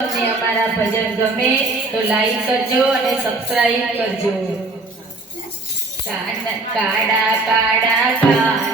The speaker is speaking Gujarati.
તમને અમારા ભજન ગમે તો લાઈક કરજો અને સબસ્ક્રાઇબ કરજો. કાડા કાડા કાડા